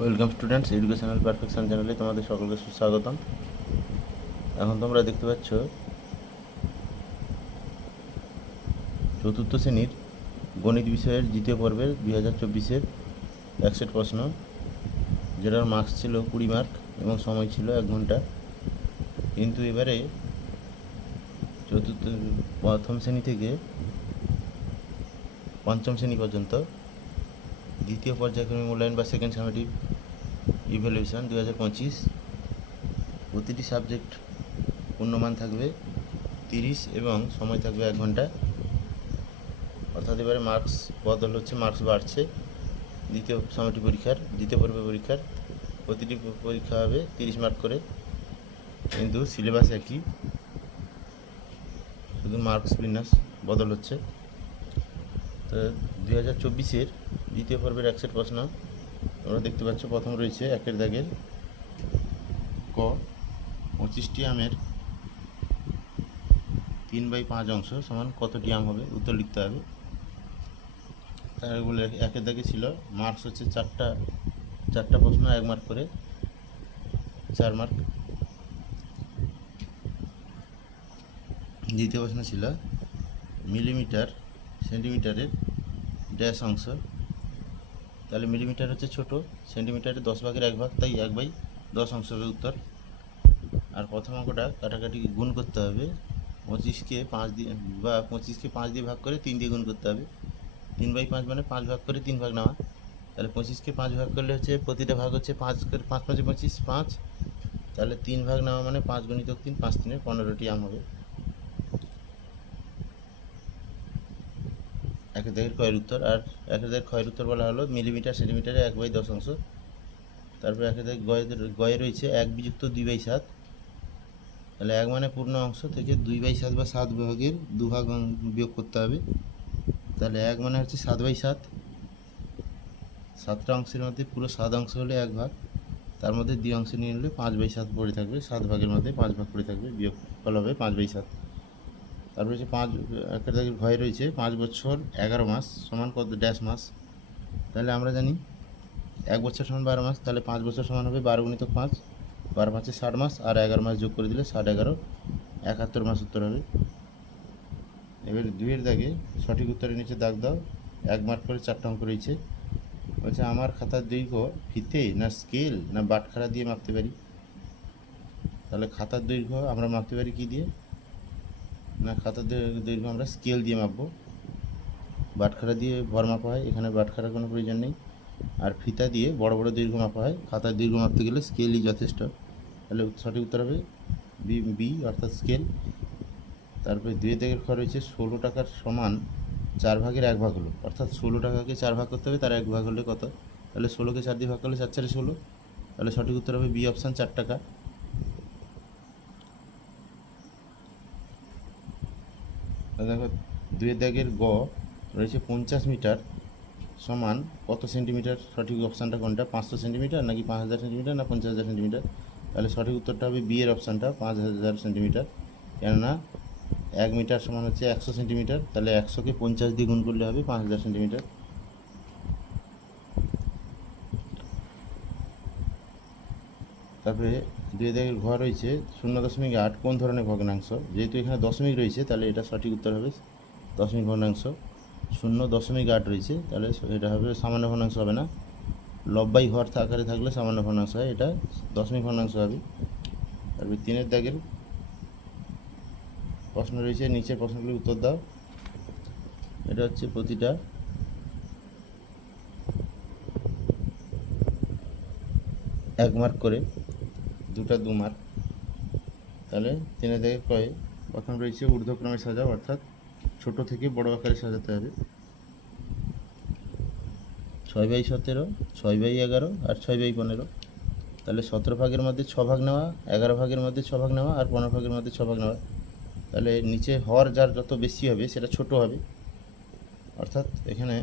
Welcome students educational perfection চ্যানেলে তোমাদের সকলকে সুস্বাগতম। এখন তোমরা দেখতে পাচ্ছ, চতুর্থ শ্রেণির গণিত বিষয়ের দ্বিতীয় পর্বের দুই হাজার চব্বিশের একশেট প্রশ্ন, যেটার মার্কস ছিল কুড়ি মার্ক এবং সময় ছিল এক ঘণ্টা। কিন্তু এবারে চতুর্থ, প্রথম শ্রেণি থেকে পঞ্চম শ্রেণি পর্যন্ত দ্বিতীয় পর্যায়ক্রমিক মূল্যায়ন বা সেকেন্ড সামেটিভ ইভ্যালুয়েশন দু হাজার পঁচিশ। প্রতিটি সাবজেক্ট পূর্ণমান থাকবে তিরিশ এবং সময় থাকবে এক ঘণ্টা। অর্থাৎ এবারে মার্কস বদল হচ্ছে মার্কস বাড়ছে। দ্বিতীয় সামেটিভ পরীক্ষার, দ্বিতীয় পর্ব পরীক্ষার, প্রতিটি পরীক্ষা হবে তিরিশ মার্ক করে। কিন্তু সিলেবাস একই। শুধু মার্কস বিন্যাস বদল হচ্ছে। তো দু হাজার চব্বিশের দ্বিতীয় পর্বের একশের প্রশ্ন। তোমরা দেখতে পাচ্ছ প্রথম রয়েছে একের দাগের ক, পঁচিশটি আমের তিন বাই পাঁচ অংশ সমান কতটি আম হবে? উত্তর লিখতে হবে। তারগুলো একের দাগে ছিল মার্কস হচ্ছে চারটা চারটা প্রশ্ন, এক মার্ক করে, চার মার্ক দ্বিতীয় প্রশ্ন ছিল মিলিমিটার সেন্টিমিটারের ড্যাশ অংশ। তাহলে মিলিমিটার হচ্ছে ছোট, সেন্টিমিটারে দশ ভাগের এক ভাগ, তাই এক বাই দশ অংশ হবে উত্তর। আর প্রথম অঙ্কটা কাটাকাটি গুণ করতে হবে, পঁচিশকে পাঁচ দিয়ে, বা পঁচিশকে পাঁচ দিয়ে ভাগ করে তিন দিয়ে গুণ করতে হবে। তিন বাই পাঁচ মানে পাঁচ ভাগ করে তিন ভাগ নেওয়া। তাহলে পঁচিশকে পাঁচ ভাগ করলে হচ্ছে প্রতিটা ভাগ হচ্ছে পাঁচ করে, পাঁচ পাঁচে পঁচিশ, পাঁচ। তাহলে তিন ভাগ নেওয়া মানে পাঁচ গণিতক তিন, পাঁচ তিনে পনেরোটি আম হবে। একের দাগের ক্ষয়ের উত্তর, আর একের দাগের ক্ষয়ের উত্তর বলা হলো মিলিমিটার সেন্টিমিটারে এক বাই দশ অংশ। তারপরে একের দাগ গয়ের গয়ে রয়েছে এক বিযুক্ত দুই বাই সাত। তাহলে এক মানে পূর্ণ অংশ থেকে দুই বাই সাত বা সাত ভাগের দু ভাগ বিয়োগ করতে হবে। তাহলে এক মানে হচ্ছে সাত বাই সাত। সাতটা অংশের মধ্যে পুরো সাত অংশ হলে এক ভাগ। তার মধ্যে দুই অংশ নিয়ে নিলে পাঁচ বাই সাত পড়ে থাকবে। সাত ভাগের মধ্যে পাঁচ ভাগ পড়ে থাকবে, বিয়োগ ফল হবে পাঁচ বাই সাত। তারপরে হচ্ছে পাঁচ, একটা দাগের ভয় রয়েছে, পাঁচ বছর, এগারো মাস, সমান কত ড্যাশ মাস। তাহলে আমরা জানি, এক বছর সমান বারো মাস, তাহলে পাঁচ বছর সমান হবে বারো গুণিত পাঁচ। বারো পাঁচে ষাট মাস, আর এগারো মাস যোগ করে দিলে ষাট এগারো, একাত্তর মাস উত্তর হবে। এবার দুইয়ের দাগে সঠিক উত্তরের নিচে দাগ দাও, এক মার্ক করে চারটা অঙ্ক রয়েছে। বলছে, আমার খাতার দৈর্ঘ্য ফিতে না স্কেল না বাটখারা দিয়ে মাপতে পারি? তাহলে খাতার দৈর্ঘ্য আমরা মাপতে পারি কী দিয়ে? না, খাতা দৈর্ঘ্য আমরা স্কেল দিয়ে মাপবো। বাটখারা দিয়ে ভর মাপা হয়, এখানে বাটখারার কোনো প্রয়োজন নেই। আর ফিতা দিয়ে বড় বড় দৈর্ঘ্য মাপা হয়, খাতার দৈর্ঘ্য মাপতে গেলে স্কেলই যথেষ্ট। তাহলে সঠিক উত্তর হবে বি বি অর্থাৎ স্কেল তারপরে দুই দাগের খরচ রয়েছে ষোলো টাকার সমান চার ভাগের এক ভাগ হলো। অর্থাৎ ষোলো টাকাকে চার ভাগ করতে হবে, তার এক ভাগ হলে কত? তাহলে ষোলোকে চার দিয়ে ভাগ করলে চার চারে ষোলো। তাহলে সঠিক উত্তর হবে বি অপশান চার টাকা। দেখো, দুই দাগের গ রয়েছে পঞ্চাশ মিটার সমান কত সেন্টিমিটার? সঠিক অপশানটা কোনটা? পাঁচশো সেন্টিমিটার নাকি পাঁচ হাজার সেন্টিমিটার না পঞ্চাশ হাজার সেন্টিমিটার? তাহলে সঠিক উত্তরটা হবে বিয়ের অপশানটা, পাঁচ হাজার সেন্টিমিটার। কেননা এক মিটার সমান হচ্ছে একশো সেন্টিমিটার, তাহলে একশোকে পঞ্চাশ দিয়ে গুণ করলে হবে পাঁচ হাজার সেন্টিমিটার। তারপরে দুই দাগের ঘর রয়েছে, শূন্য দশমিক আট, কোন ধরনের ভগ্নাংশ? যেহেতু এখানে দশমিক রয়েছে, তাহলে এটা সঠিক উত্তর হবে দশমিক ভগ্নাংশ। শূন্য দশমিক আট রয়েছে, তাহলে এটা হবে সামান্য ভগ্নাংশ হবে না। লব্বাই হর আকারে থাকলে সামান্য ভগ্নাংশ হয়, এটা দশমিক ভগ্নাংশ হবে। তারপরে তিনের দাগের প্রশ্ন রয়েছে, নিচের প্রশ্নগুলি উত্তর দাও। এটা হচ্ছে প্রতিটা এক মার্ক করে। দুটা দু মার্ক তাহলে তিনের দাগে কয়ে প্রথম রয়েছে ঊর্ধ্বক্রমে সাজাও, অর্থাৎ ছোট থেকে বড় আকারে সাজাতে হবে। ছয় বাই সতেরো, ছয় বাই এগারো আর ছয় বাই পনেরো। তাহলে সতেরো ভাগের মধ্যে ছ ভাগ নেওয়া, এগারো ভাগের মধ্যে ছ ভাগ নেওয়া আর পনেরো ভাগের মধ্যে ছ ভাগ নেওয়া। তাহলে নিচে হর যার যত বেশি হবে সেটা ছোট হবে। অর্থাৎ এখানে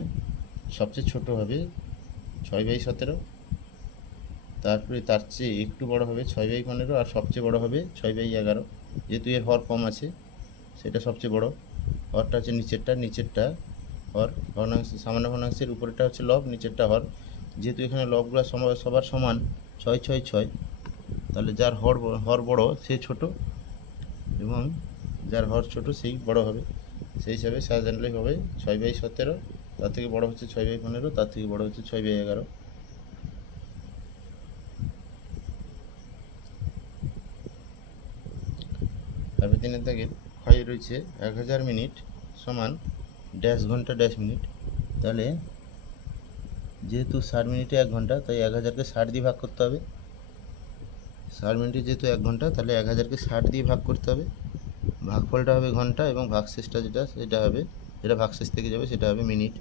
সবচেয়ে ছোট হবে ছয় বাই সতেরো তারপরে তার চেয়ে একটু বড় হবে ছয় বাই পনেরো আর সবচেয়ে বড় হবে ছয় বাই এগারো। যেহেতু এর হর কম আছে, সেটা সবচেয়ে বড়। হরটা হচ্ছে নিচেরটা নিচেরটা হর। ভগ্নাংশ, সামান্য ভগ্নাংশের উপরেরটা হচ্ছে লব, নিচেরটা হর। যেহেতু এখানে লবগুলো সবার সমান ছয় ছয় ছয়, তাহলে যার হর হর বড় সে ছোট এবং যার হর ছোট সেই বড় হবে। সেই হিসাবে সাত জানলেই হবে। ছয় বাই সতেরো, তার থেকে বড় হচ্ছে ছয় বাই পনেরো, তার থেকে বড় হচ্ছে ছয় বাই এগারো। তিনের দাগে ক্ষয় রয়েছে এক হাজার মিনিট সমান ড্যাশ ঘণ্টা ড্যাশ মিনিট। তাহলে যেহেতু ষাট মিনিটে এক ঘণ্টা, তাই এক হাজারকে ষাট দিয়ে ভাগ করতে হবে। ষাট মিনিটে যেহেতু এক ঘণ্টা, তাহলে এক হাজারকে ষাট দিয়ে ভাগ করতে হবে। ভাগফলটা হবে ঘণ্টা এবং ভাগশেষটা যেটা, সেটা হবে, যেটা ভাগশেষ থেকে যাবে, সেটা হবে মিনিট।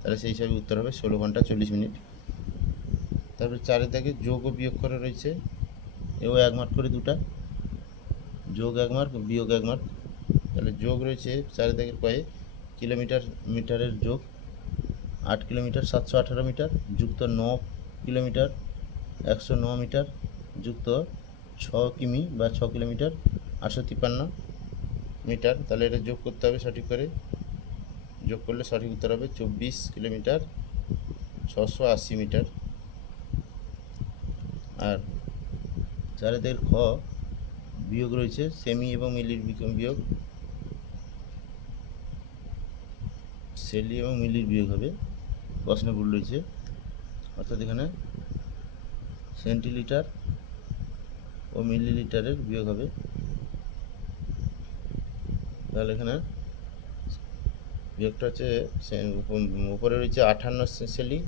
তাহলে সেই হিসাবে উত্তর হবে ষোলো ঘণ্টা চল্লিশ মিনিট। তারপরে চারের দাগে যোগ ও বিয়োগ করে রয়েছে। এও এক মার্ক করে দুটা। যোগ এক মার্ক, বিয়োগ এক মার্ক। তাহলে যোগ রয়েছে চারি দাগের কয়ে কিলোমিটার, মিটারের যোগ। আট কিলোমিটার, সাতশো আঠারো মিটার, যুক্ত ন কিলোমিটার, একশো ন মিটার, যুক্ত ছ কিমি বা ছ কিলোমিটার, আটশো তিপ্পান্ন মিটার। তাহলে এটা যোগ করতে হবে সঠিক করে। যোগ করলে সঠিক উত্তর হবে চব্বিশ কিলোমিটার, ছশো আশি মিটার। আর চারিদিকের খ বিয়োগ রয়েছে সেমি এবং মিলির বিয়োগ সেলি এবং মিলির বিয়োগ হবে, প্রশ্নে ভুল রয়েছে। অর্থাৎ এখানে সেন্টিলিটার ও মিলিলিটারের বিয়োগ হবে। তাহলে এখানে বিয়োগটা হচ্ছে উপরে রয়েছে আঠান্ন সেলি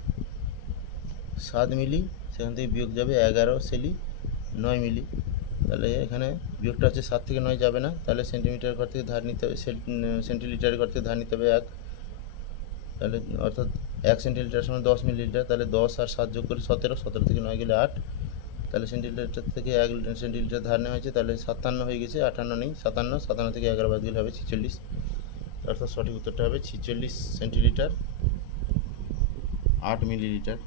সাত মিলি সেখান থেকে বিয়োগ যাবে এগারো সেলি নয় মিলি তাহলে এখানে বিয়োগটা হচ্ছে সাত থেকে নয় যাবে না। তাহলে সেন্টিমিটার ঘর থেকে ধার নিতে হবে সেন্টিলিটার ঘর থেকে ধার নিতে হবে এক। তাহলে, অর্থাৎ এক সেন্টিলিটার সময় দশ মিলিলিটার তাহলে দশ আর সাত যোগ করে সতেরো সতেরো থেকে নয় গেলে আট। তাহলে সেন্টিলিটার থেকে এক সেন্টিলিটার ধার নেওয়া হয়েছে, তাহলে সাতান্ন হয়ে গেছে, আটান্ন নেই, সাতান্ন সাতান্ন থেকে এগারো বাদ গেলে হবে ছিচল্লিশ। অর্থাৎ সঠিক উত্তরটা হবে ছিচল্লিশ সেন্টিলিটার আট মিলিলিটার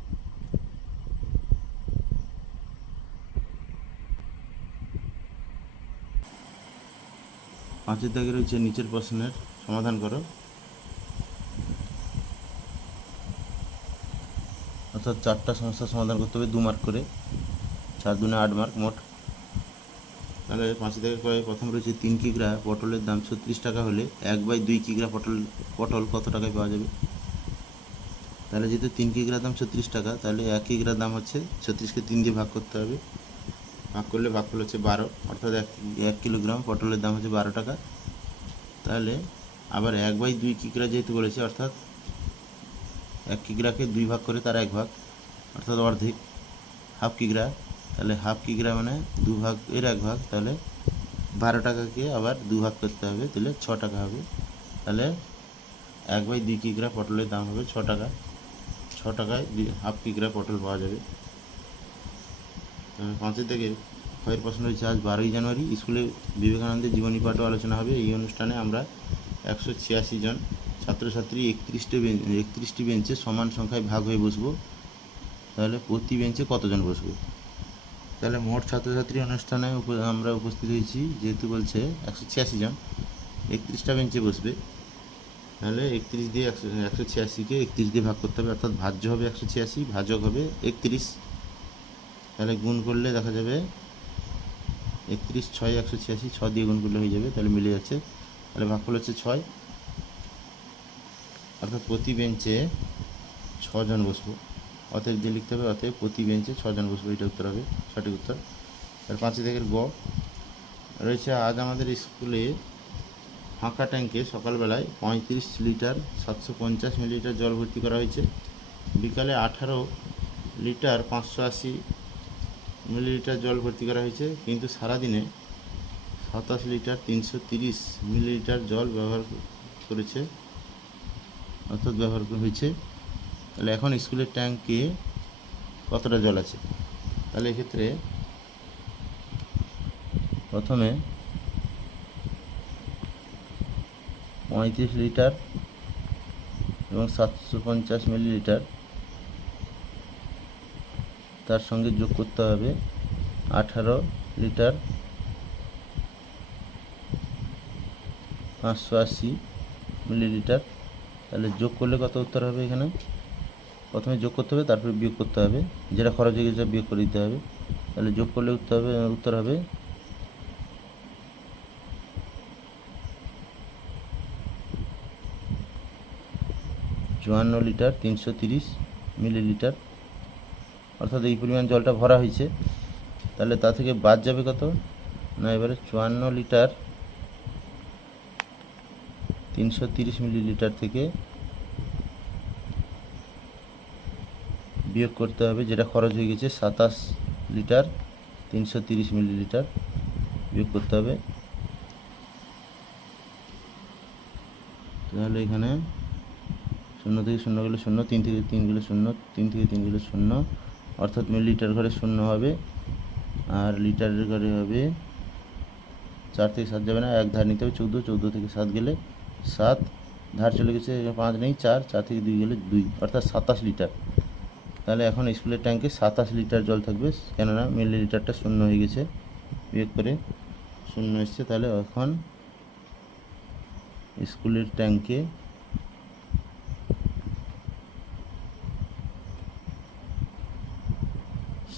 পাঁচের দাগে রয়েছে নিচের প্রশ্নের সমাধান করো। অর্থাৎ চারটা সমস্যার সমাধান করতে হবে দু মার্ক করে। চার দুনে আট মার্ক মোট। তাহলে পাঁচে থেকে করে প্রথম রয়েছে তিন কিগ্রা পটলের দাম ছত্রিশ টাকা হলে এক বাই দুই কিগ্রা পটল পটল কত টাকায় পাওয়া যাবে? তাহলে যেহেতু তিন কিগ্রা দাম ছত্রিশ টাকা, তাহলে এক কিগ্রা দাম হচ্ছে ছত্রিশকে তিন দিয়ে ভাগ করতে হবে। ভাগ করলে ভাগফল হচ্ছে বারো, অর্থাৎ এক এক কিলোগ্রাম পটলের দাম হচ্ছে বারো টাকা। তাহলে আবার এক বাই দুই কিগ্রা যেহেতু বলেছে, অর্থাৎ এক কিগ্রাকে দুই ভাগ করে তার এক ভাগ, অর্থাৎ অর্ধেক হাফ কিগ্রা তাহলে হাফ কিগ্রা মানে দু ভাগ এর এক ভাগ, তাহলে বারো টাকাকে আবার দু ভাগ করতে হবে, তাহলে ছ টাকা হবে। তাহলে এক বাই দুই কিগ্রা পটলের দাম হবে ছ টাকা। ছ টাকায় হাফ কিগ্রা পটল পাওয়া যাবে। পাঁচের থেকে ক্ষয়ের প্রশ্ন রয়েছে আজ বারোই জানুয়ারি স্কুলে বিবেকানন্দের জীবনী পাঠও আলোচনা হবে। এই অনুষ্ঠানে আমরা একশো ছিয়াশি জন ছাত্রছাত্রী একত্রিশটি বেঞ্চ, একত্রিশটি বেঞ্চে সমান সংখ্যায় ভাগ হয়ে বসবো। তাহলে প্রতি বেঞ্চে কতজন বসবো? তাহলে মোট ছাত্রছাত্রী অনুষ্ঠানে আমরা উপস্থিত হয়েছি, যেহেতু বলছে একশো ছিয়াশি জন। একত্রিশটা বেঞ্চে বসবে। তাহলে একত্রিশ দিয়ে একশো একশো ছিয়াশিকে একত্রিশ দিয়ে ভাগ করতে হবে। অর্থাৎ ভাজ্য হবে একশো ছিয়াশি, ভাজক হবে একত্রিশ। তাহলে গুণ করলে দেখা যাবে একত্রিশ, ছয়, একশো ছিয়াশি, ছ দিয়ে গুণ করলে হয়ে যাবে, তাহলে মিলে যাচ্ছে। তাহলে ভাগফল হচ্ছে ছয়। অর্থাৎ প্রতি বেঞ্চে ছজন বসবো। অতএব দিয়ে লিখতে হবে, অতএব প্রতি বেঞ্চে ছজন বসবো এটা উত্তর হবে, সঠিক উত্তর। আর পাঁচে থেকে গ। রয়েছে আজ আমাদের স্কুলে ফাঁকা ট্যাঙ্কে সকালবেলায় পঁয়ত্রিশ লিটার, সাতশো পঞ্চাশ মিলিলিটার জল ভর্তি করা হয়েছে। বিকালে আঠারো লিটার, পাঁচশো আশি মিলিলিটার জল ভর্তি করা হয়েছে, কিন্তু সারাদিনে সাতাশ লিটার তিনশো তিরিশ মিলিলিটার জল ব্যবহার করেছে, অর্থাৎ ব্যবহার হয়েছে। তাহলে এখন স্কুলের ট্যাঙ্কে কতটা জল আছে? তাহলে এক্ষেত্রে প্রথমে পঁয়ত্রিশ লিটার এবং সাতশো পঞ্চাশ মিলিলিটার তার সঙ্গে যোগ করতে হবে। আঠারো লিটার পাঁচশো আশি মিলিলিটার। তাহলে যোগ করলে কত উত্তর হবে এখানে? প্রথমে যোগ করতে হবে, তারপরে বিয়োগ করতে হবে। যেটা খরচ হয়ে গেছে বিয়োগ করে দিতে হবে। তাহলে যোগ করলে উত্তর হবে উত্তর হবে চুয়ান্ন লিটার, তিনশো তিরিশ মিলিলিটার। অর্থাৎ এই পরিমাণ জলটা ভরা হয়েছে, তাহলে তা থেকে বাদ যাবে কত? না, এবারে চুয়ান্ন লিটার, তিনশো তিরিশ মিলিলিটার থেকে বিয়োগ করতে হবে, যেটা খরচ হয়ে গেছে সাতাশ লিটার, তিনশো তিরিশ মিলিলিটার বিয়োগ করতে হবে। তাহলে এখানে শূন্য থেকে শূন্য গেলে শূন্য, তিন থেকে তিন গেলে শূন্য, তিন থেকে তিন গেলে শূন্য অর্থাৎ মিলিলিটার ঘরে শূন্য হবে, আর লিটারের ঘরে হবে চার থেকে সাত যাবে না, এক ধার নিতে হবে, চৌদ্দো চৌদ্দো থেকে সাত গেলে সাত, ধার চলে গেছে পাঁচ নেই, চার চার থেকে দুই গেলে দুই, অর্থাৎ সাতাশ লিটার। তাহলে এখন স্কুলের ট্যাঙ্কে সাতাশ লিটার জল থাকবে, কেননা মিলিলিটারটা শূন্য হয়ে গেছে, বিয়োগ করে শূন্য এসছে, তাহলে এখন স্কুলের ট্যাঙ্কে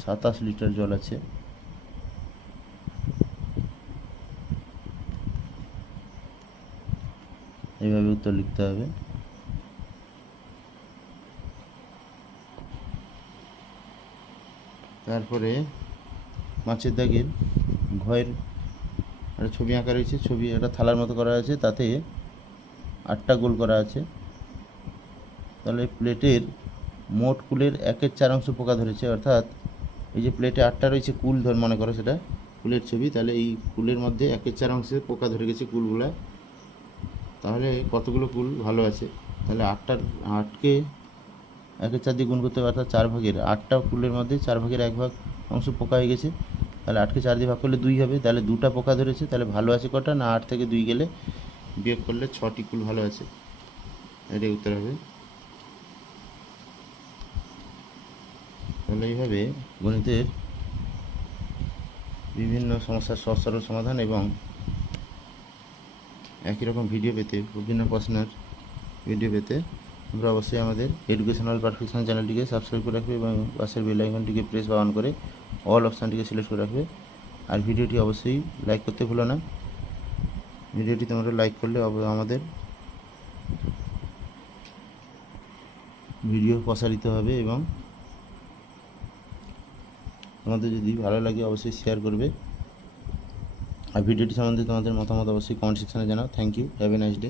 সাতাশ লিটার জল আছে। এইভাবে উত্তর লিখতে হবে। তারপরে মাছের দাগের ঘয়ের একটা ছবি আঁকা রয়েছে। ছবি একটা থালার মতো করা আছে, তাতে আটটা গোল করা আছে। তাহলে প্লেটের মোট কুলের একের চার অংশ পোকা ধরেছে, অর্থাৎ এই যে প্লেটে আটটা রয়েছে কুল ধর মনে করো সেটা, কুলের ছবি, তাহলে এই কুলের মধ্যে একের চার অংশে পোকা ধরে গেছে কুলগুলা। তাহলে কতগুলো কুল? ভালো আছে। তাহলে আটটার, আটকে একের চার দিয়ে গুণ করতে হবে, অর্থাৎ চার ভাগের। আটটা কুলের মধ্যে, চার ভাগের এক ভাগ অংশ পোকা হয়ে গেছে। তাহলে আটকে চার দিয়ে ভাগ করলে দুই হবে। তাহলে দুটা পোকা ধরেছে, তাহলে ভালো আছে কটা? না, আট থেকে দুই গেলে বিয়োগ করলে ছটি কুল ভালো আছে। এটাই উত্তর হবে। তাহলে এইভাবে গণিতের বিভিন্ন সমস্যার সহজ সমাধান এবং একই রকম ভিডিও পেতে বিভিন্ন প্রশ্নের ভিডিও পেতে তোমরা অবশ্যই আমাদের এডুকেশনাল পারফেকশন চ্যানেলটিকে সাবস্ক্রাইব করে রাখবে এবং পাশের বেল আইকনটিকে প্রেস বা অন করে অল অপশানটিকে সিলেক্ট করে রাখবে। আর ভিডিওটি অবশ্যই লাইক করতে ভুলো না। ভিডিওটি তোমরা লাইক করলে আমাদের ভিডিও প্রসারিত হবে এবং তোমাদের যদি ভালো লাগে অবশ্যই শেয়ার করবে। আর ভিডিওটি সম্বন্ধে তোমাদের মতামত অবশ্যই কমেন্ট সেকশানে জানাও। Thank you have a nice day